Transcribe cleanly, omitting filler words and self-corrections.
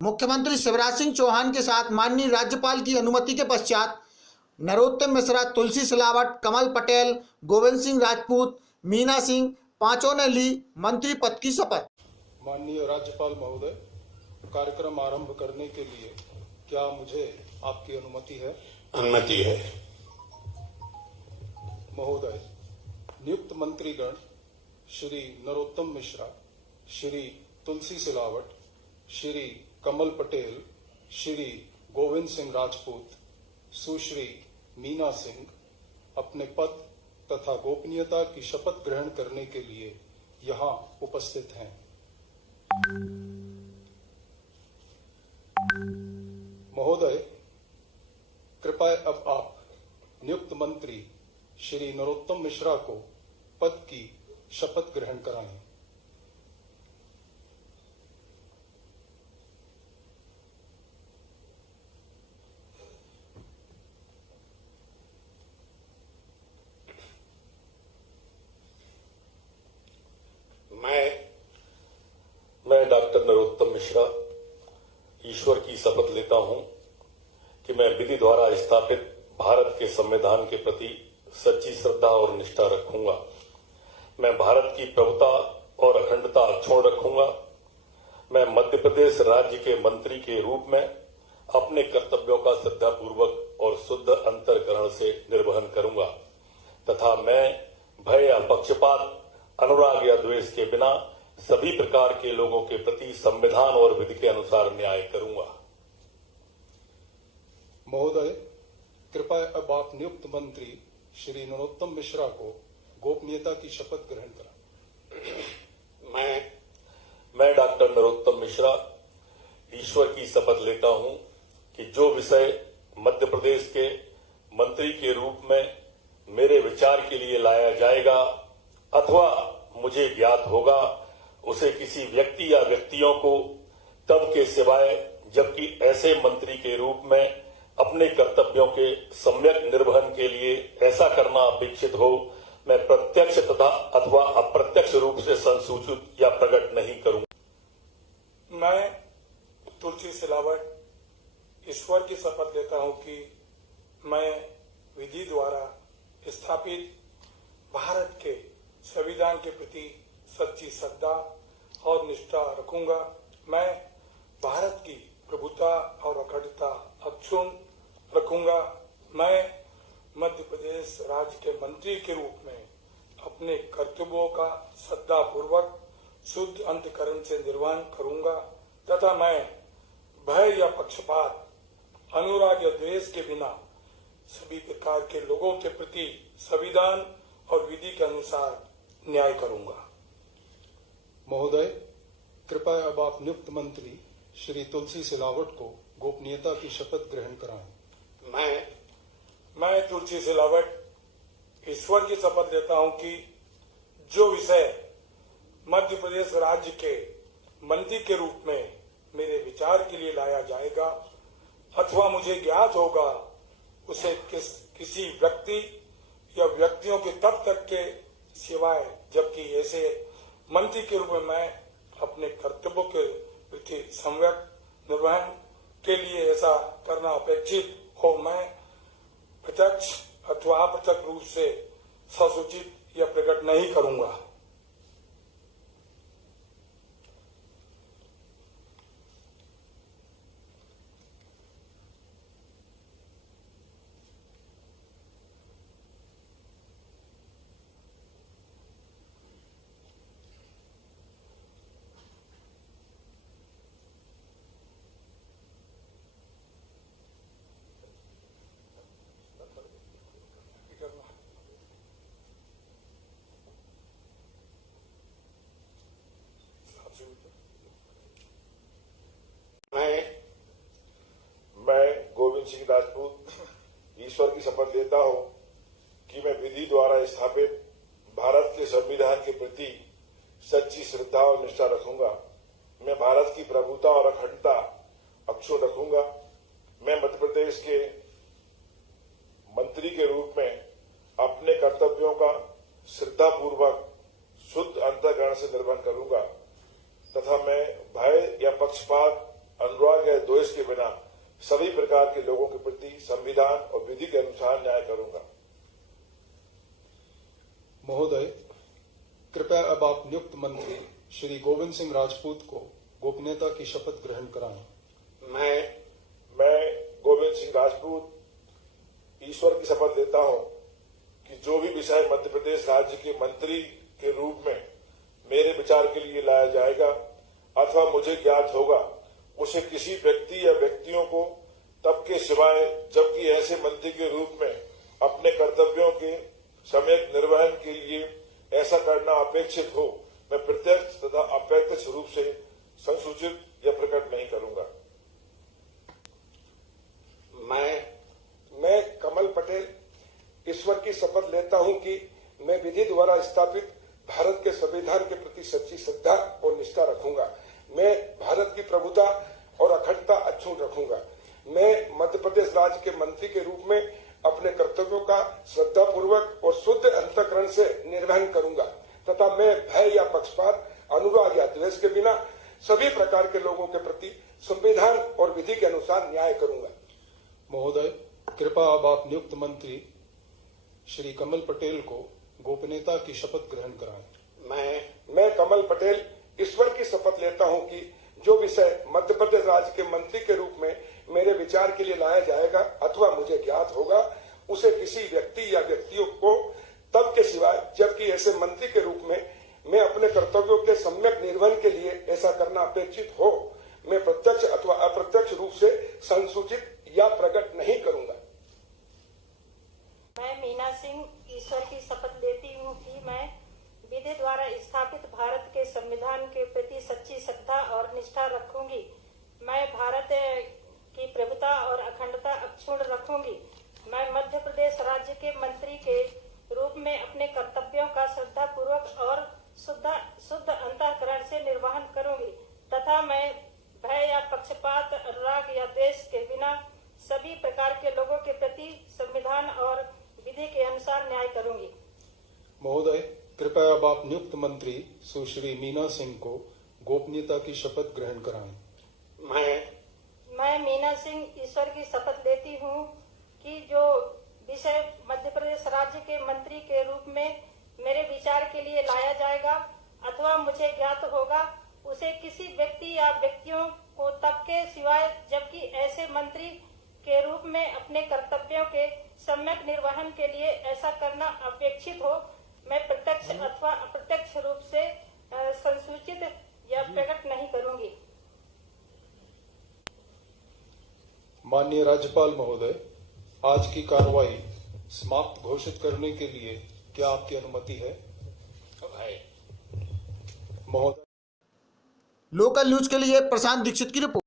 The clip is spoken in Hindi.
मुख्यमंत्री शिवराज सिंह चौहान के साथ माननीय राज्यपाल की अनुमति के पश्चात नरोत्तम मिश्रा, तुलसी सिलावट, कमल पटेल, गोविंद सिंह राजपूत, मीना सिंह पांचों ने ली मंत्री पद की शपथ। माननीय राज्यपाल महोदय, कार्यक्रम आरंभ करने के लिए क्या मुझे आपकी अनुमति है? अनुमति है। महोदय, नियुक्त मंत्रीगण श्री नरोत्तम मिश्रा, श्री तुलसी सिलावट, श्री कमल पटेल, श्री गोविंद सिंह राजपूत, सुश्री मीना सिंह अपने पद तथा गोपनीयता की शपथ ग्रहण करने के लिए यहाँ उपस्थित हैं। महोदय, कृपया अब आप नियुक्त मंत्री श्री नरोत्तम मिश्रा को पद की शपथ ग्रहण कराएं। मैं डॉक्टर नरोत्तम मिश्रा ईश्वर की शपथ लेता हूं कि मैं विधि द्वारा स्थापित भारत के संविधान के प्रति सच्ची श्रद्धा और निष्ठा रखूंगा। मैं भारत की प्रभुता और अखंडता अक्षुण्ण रखूंगा। मैं मध्य प्रदेश राज्य के मंत्री के रूप में अपने कर्तव्यों का श्रद्धापूर्वक और शुद्ध अंतःकरण से निर्वहन करूंगा तथा मैं भय या पक्षपात, अनुराग या द्वेष के बिना सभी प्रकार के लोगों के प्रति संविधान और विधि के अनुसार न्याय करूंगा। महोदय, कृपया अब आप नियुक्त मंत्री श्री नरोत्तम मिश्रा को गोपनीयता की शपथ ग्रहण कराएं। मैं डॉक्टर नरोत्तम मिश्रा ईश्वर की शपथ लेता हूं कि जो विषय मध्य प्रदेश के मंत्री के रूप में मेरे विचार के लिए लाया जाएगा अथवा मुझे ज्ञात होगा, उसे किसी व्यक्ति या व्यक्तियों को तब के सिवाय जबकि ऐसे मंत्री के रूप में अपने कर्तव्यों के सम्यक निर्वहन के लिए ऐसा करना अपेक्षित हो, मैं प्रत्यक्ष तथा अथवा अप्रत्यक्ष रूप से संसूचित या प्रकट नहीं करूंगा। मैं तुलसी सिलावट ईश्वर की शपथ लेता हूं कि मैं विधि द्वारा स्थापित भारत के संविधान के प्रति सच्ची श्रद्धा और निष्ठा रखूंगा। मैं भारत की प्रभुता और अखंडता अक्षुण्ण रखूंगा। मैं मध्य प्रदेश राज्य के मंत्री के रूप में अपने कर्तव्यों का श्रद्धापूर्वक शुद्ध अंतःकरण से निर्वहन करूंगा तथा मैं भय या पक्षपात, अनुराग या द्वेष के बिना सभी प्रकार के लोगों के प्रति संविधान और विधि के अनुसार न्याय करूंगा। महोदय, कृपया अब आप नियुक्त मंत्री श्री तुलसी सिलावट को गोपनीयता की शपथ ग्रहण कराएं। मैं तुलसी सिलावट ईश्वर की शपथ लेता हूं कि जो विषय मध्य प्रदेश राज्य के मंत्री के रूप में मेरे विचार के लिए लाया जाएगा अथवा मुझे ज्ञात होगा, उसे किसी व्यक्ति या व्यक्तियों के तब तक के सिवाय जबकि ऐसे मंत्री के रूप में मैं अपने कर्तव्यों के प्रति सम्यक निर्वहन के लिए ऐसा करना अपेक्षित हो, मैं प्रत्यक्ष अथवा अप्रत्यक्ष रूप से ससूचित या प्रकट नहीं करूंगा। मैं गोविंद सिंह राजपूत ईश्वर की शपथ लेता हूं कि मैं विधि द्वारा स्थापित भारत के संविधान के प्रति सच्ची श्रद्धा और निष्ठा रखूंगा। मैं भारत की प्रभुता और अखंडता अक्षुण्ण रखूंगा। मैं मध्य प्रदेश के मंत्री के रूप में अपने कर्तव्यों का श्रद्धापूर्वक शुद्ध अंतःकरण से निर्वहन करूंगा तथा मैं भय या पक्षपात, अनुराग या द्वेष के बिना सभी प्रकार के लोगों के प्रति संविधान और विधि के अनुसार न्याय करूंगा। महोदय, कृपया अब आप नियुक्त मंत्री श्री गोविंद सिंह राजपूत को गोपनीयता की शपथ ग्रहण कराएं। मैं गोविंद सिंह राजपूत ईश्वर की शपथ लेता हूं कि जो भी विषय मध्य प्रदेश राज्य के मंत्री के रूप में मेरे विचार के लिए लाया जाएगा अथवा मुझे ज्ञात होगा, उसे किसी व्यक्ति या व्यक्तियों को तब के सिवाय जबकि ऐसे मंत्री के रूप में अपने कर्तव्यों के सम्यक निर्वहन के लिए ऐसा करना अपेक्षित हो, मैं प्रत्यक्ष तथा अप्रत्यक्ष रूप से संसूचित या प्रकट नहीं करूंगा। मैं कमल पटेल ईश्वर की शपथ लेता हूं कि मैं विधि द्वारा स्थापित भारत के संविधान के प्रति सच्ची श्रद्धा और निष्ठा रखूंगा। मैं भारत की प्रभुता और अखंडता अक्षुण्ण रखूंगा। मैं मध्य प्रदेश राज्य के मंत्री के रूप में अपने कर्तव्यों का श्रद्धापूर्वक और शुद्ध अंतःकरण से निर्वहन करूंगा तथा मैं भय या पक्षपात, अनुराग या द्वेष के बिना सभी प्रकार के लोगों के प्रति संविधान और विधि के अनुसार न्याय करूंगा। महोदय, कृपया अब आप नियुक्त मंत्री श्री कमल पटेल को गोपनीयता की शपथ ग्रहण कराएं। मैं कमल पटेल ईश्वर की शपथ लेता हूं कि जो विषय मध्य प्रदेश राज्य के मंत्री के रूप में मेरे विचार के लिए लाया जाएगा अथवा मुझे ज्ञात होगा, उसे किसी व्यक्ति या व्यक्तियों को तब के सिवाय जबकि ऐसे मंत्री के रूप में मैं अपने कर्तव्यों के सम्यक निर्वहन के लिए ऐसा करना अपेक्षित हो, मैं प्रत्यक्ष अथवा अप्रत्यक्ष रूप से संसूचित या प्रकट नहीं करूंगा। मैं मीना सिंह ईश्वर की शपथ लेती हूँ कि मैं विधि द्वारा स्थापित भारत के संविधान के प्रति सच्ची श्रद्धा और निष्ठा रखूंगी। मैं भारत की प्रभुता और अखंडता अक्षुण्ण रखूंगी। मैं मध्य प्रदेश राज्य के मंत्री के रूप में अपने कर्तव्यों का श्रद्धापूर्वक और शुद्ध अंतःकरण से निर्वहन करूंगी तथा मैं भय या पक्षपात, अनुराग या द्वेष के बिना सभी प्रकार के लोगों के प्रति संविधान और विधि के अनुसार न्याय करूंगी। महोदय, कृपया अब आप नियुक्त मंत्री सुश्री मीना सिंह को गोपनीयता की शपथ ग्रहण कराएं। मैं मीना सिंह ईश्वर की शपथ लेती हूँ कि जो विषय मध्य प्रदेश राज्य के मंत्री के रूप में मेरे विचार के लिए लाया जाएगा अथवा मुझे ज्ञात होगा, उसे किसी व्यक्ति या व्यक्तियों को तब के सिवाय जबकि ऐसे मंत्री के रूप में अपने कर्तव्यों के सम्यक निर्वहन के लिए ऐसा करना अपेक्षित हो, मैं प्रत्यक्ष अथवा अप्रत्यक्ष रूप से संसूचित या प्रकट नहीं करूंगी। माननीय राज्यपाल महोदय, आज की कार्रवाई समाप्त घोषित करने के लिए क्या आपकी अनुमति है? महोदय। लोकल न्यूज के लिए प्रशांत दीक्षित की रिपोर्ट।